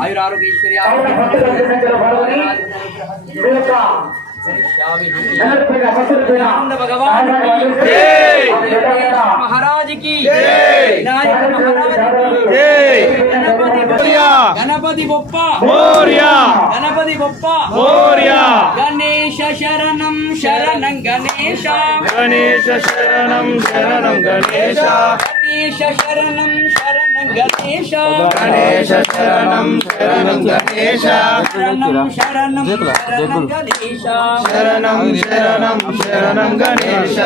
ఆయుర ఆరోగ్య ఐశ్వర్య ఆనంద భగవాన్ మహారాజ్ కి వినాయక మహారాజ్ గణపతి బొప్ప. గణపతి బొప్ప. గణేశ శరణం శరణం గణేశ. గణేశ శరణం శరణం గణేశ. గణేశ శరణం శరణం గణేశ. గణేశ శరణం శరణం గణేశ. శరణం శరణం శరణం గణేశ. శరణం శరణం శరణం గణేశ.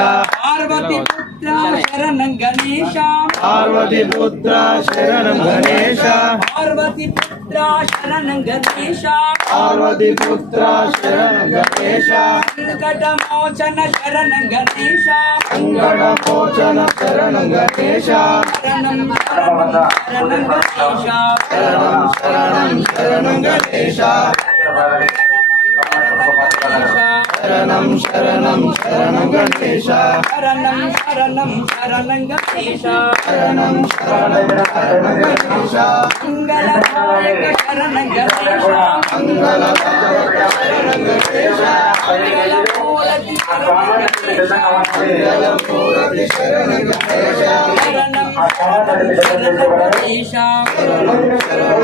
పార్వతి పుత్ర శరణం గణేశ. పార్వతి పుత్ర శరణం గణేశ. పార్వతి పుత్ర శరణం గణేశ. పార్వతి పుత్ర శరణం గణేశ. వెంకట మోచన శరణం గణేశ. సంగడ మోచన శరణం గణేశ. శరణం శరణం శరణం గణేశ. శరణం శరణం శరణం గణేశ. శరణం శరణం శరణం గణేశ. శరణం శరణం శరణం గణేశ. శరణం శరణం శరణం గణేశ. మంగళదాయక శరణం గణేశ. మంగళదాయక శరణం గణేశ. మంగళమూలతి శరణం గణేశ. మంగళమూర్తి శరణం గణేశ. శరణం శరణం శరణం గణేశ శరణం శరణం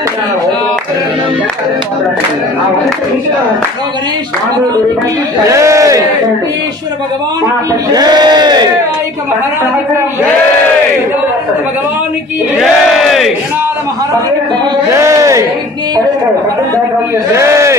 ఈశ్వర భగవాన్ की जय। विनायक महाराज की जय। वेदांत भगवान की जय। गणाल महाराज की जय। विघ्नेश्वर महाराज की జై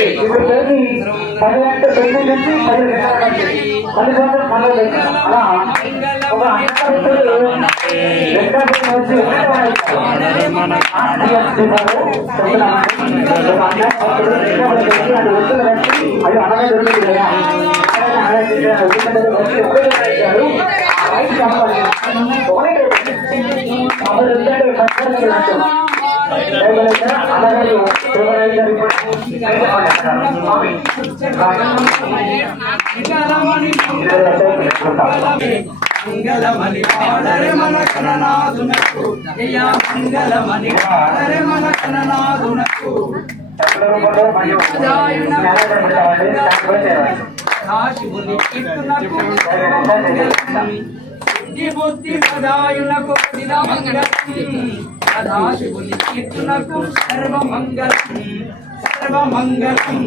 మంగళమణి పాడరే మన కననాదునకు అయ్యా మంగళమణి పాడరే మన కననాదునకు శివుని కీర్తనకు సర్వమంగళం బుద్ధి బుద్ధి సదాయునకు దినమంగళం సదాశివుని కీర్తనకు సర్వమంగళం. సర్వమంగళం.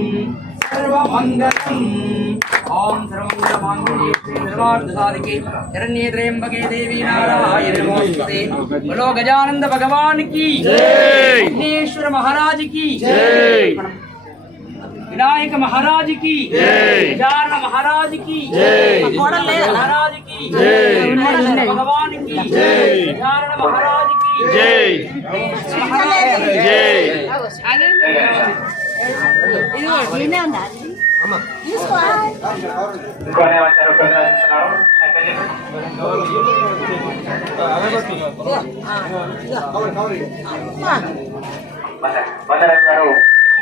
సర్వమంగళం. ఓం సర్వమంగళమాంగళ్యే సర్వార్థసాధికే శరణ్యే త్రయంబకే దేవి నారాయణ నమోస్తుతే బలో గజానంద భగవాన్ జై! విఘ్నేశ్వర మహారాజ్ की జై! వినాయక మహారాజ్కి విచారణ మహారాజ్కి మహారాజ్కి భగవాన్కి విచారణ మహారాజ్కి అగరబత్తి వందనం గారు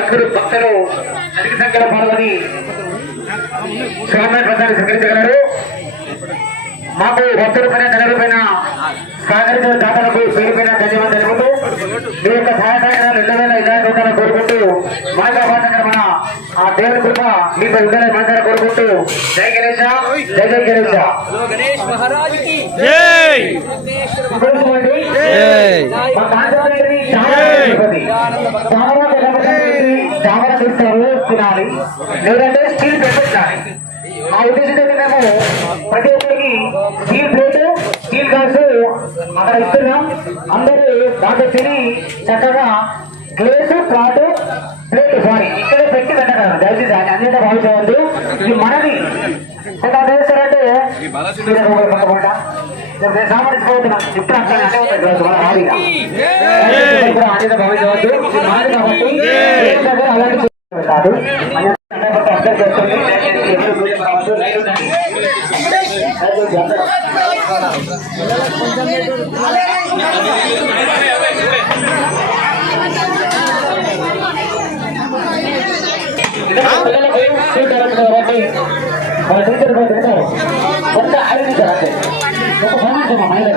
భక్తుడు భక్తులు అధిక సంఖ్యలో పాల్గొని స్వామి ప్రసాద్ స్వీకరించగలరు. మాకు భక్తుల పైన ధనల పైన సహకరించిన దాతలకు పేరు పైన ధన్యవాదాలు తెలుపుతూ మీ యొక్క సహాయ సహకారాలు ఎన్నో వేల ఇరవై రూపాయలు కోరుకుంటూ మాగా మన ఆ దేవుని కృప మీకు ఉండాలని మాట్లాడ కోరుకుంటూ జై గణేష జై జై గణేష. గణేష్ మహారాజ్ మా కాంతి చాలా చాలా తీస్తారు తినాలి లేదంటే స్టీల్ పెట్టాలి ఆ ఉద్దేశంతో మేము ప్రతి ఒక్కరికి స్టీల్ ప్లేట్ స్టీల్ గ్లాసు అక్కడ ఇస్తున్నాం. అందరూ దాంట్లో తిని చక్కగా గ్లేసు ప్లాట్ ప్లేట్ సారీ ఇక్కడే పెట్టి పెట్టగలరు. దయచేసి అన్యత భావించవద్దు. ఇది మనది. కొంత చేస్తారంటే సామర్థ్యపోతున్నాం ఇప్పుడు అక్కడ అంటే ఉంటుంది మన హారీగా కూడా అన్యత భావించవద్దు ఇది మాది కాబట్టి దేవుని దగ్గర అలాంటి కాదు అన్యత అన్యత అర్థం చేస్తుంది దయచేసి ఎవరు దూరం కావద్దు లైన్ ఉండండి. దయచేసి అందరూ. పిల్లలకు సీట్ ఇవ్వట్లేదు కాబట్టి మన టీచర్ పోయి తింటారు ఒక్క ఐదు నిమిషాలు అంతే ఒక ఫైవ్ మినిట్స్ మా మైండ్